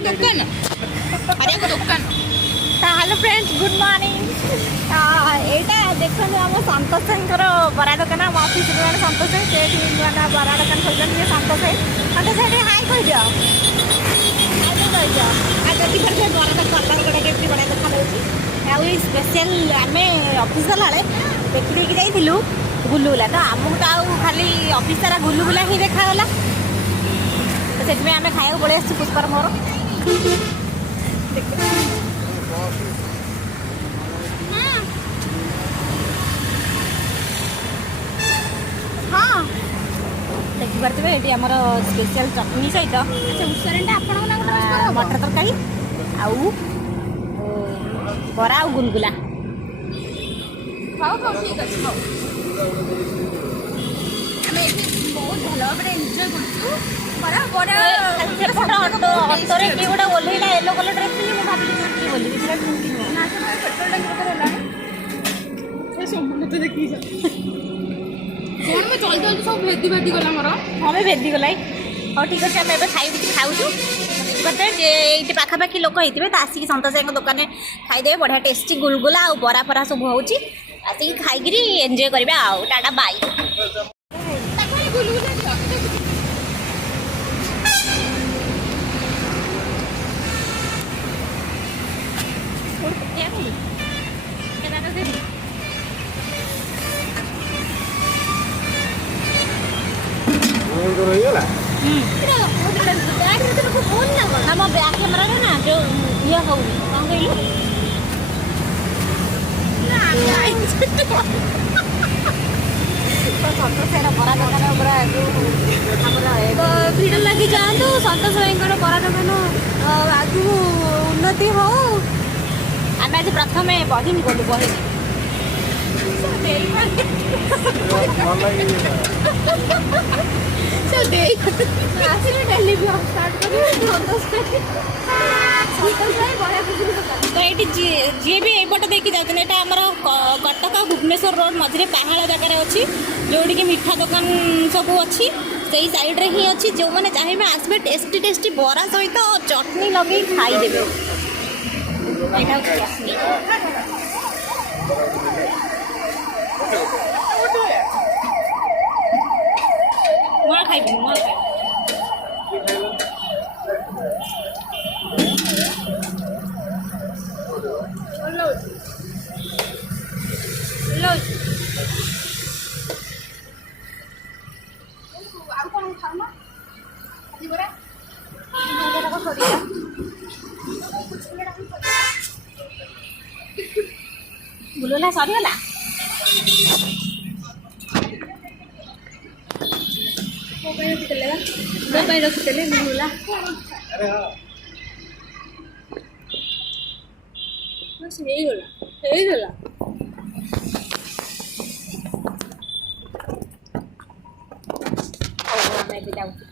दुकान अरे दुकान हेलो फ्रेंड्स गुड मॉर्निंग एटा देखो आम संतोष भाईଙ୍କର बरा दुकान आम ऑफिस रे संतोष भाई से नुआ बरा दुकान खोलछन ये संतोष भाई हाय कह दियो हाय कह दियो आ देखि पर बरा का कलर गोटा केती बड़ा देखा होची आ ई स्पेशल आमे ऑफिस वाले देखि देखि जाइथिलु गुलुगुला तो आमକୁ तो आउ खाली ऑफिस सारा गुलुगुला ही देखा होला तो सेठमे आमे खाया पळे आसी पुष्पर मोर हाँ देखिपे ये आमर स्पेशल चटनी सहित मटर तरकारी आउ बरा आउ गुलगुला ठीक अच्छे बहुत भल भाव एंजय करूँ बरा बड़ा अटोरे किए गोटे ओह्लैला येलो कलर ड्रेस पिंधि भाविली कि बोली समूह देखी कौन मैं चल चल सब भेदी भेदी गला मोर हाँ मैं भेदी गलाई हाँ ठीक अच्छे आम खाऊ ये पाखापाखि लोक होते तो आसिक संतोष भाई दुकान खाईदे बढ़िया टेस्टी गुलगुला आ बरा फरा सब होची आसिक खाई एंजय करबा आउ टाटा बाय हम बैक कैमरा ना जो ये हो कौन कहलु बरा दुकान भिड़ लगी जातु संतोष भाई बरा दुकान आगु उन्नति हो आम आज प्रथम बहिनी गलु बहिनी तो ये जी भी यपटे देखी जाते यहाँ आमर कटक भुवनेश्वर रोड मझे पहाड़ जगार अच्छी जोड़ी की मिठा दुकान सब अच्छी से साइड रे ही अच्छी जो मैंने चाहिए आसबे टेस्टी टेस्टी बरा सहित चटनी लगे खाईदे मुआ खाइबी मुआ बुलुला सरीगला रखुले बुलुला ହେଇଗଲା ଆମେ ଏବେ ଯାଉଛୁ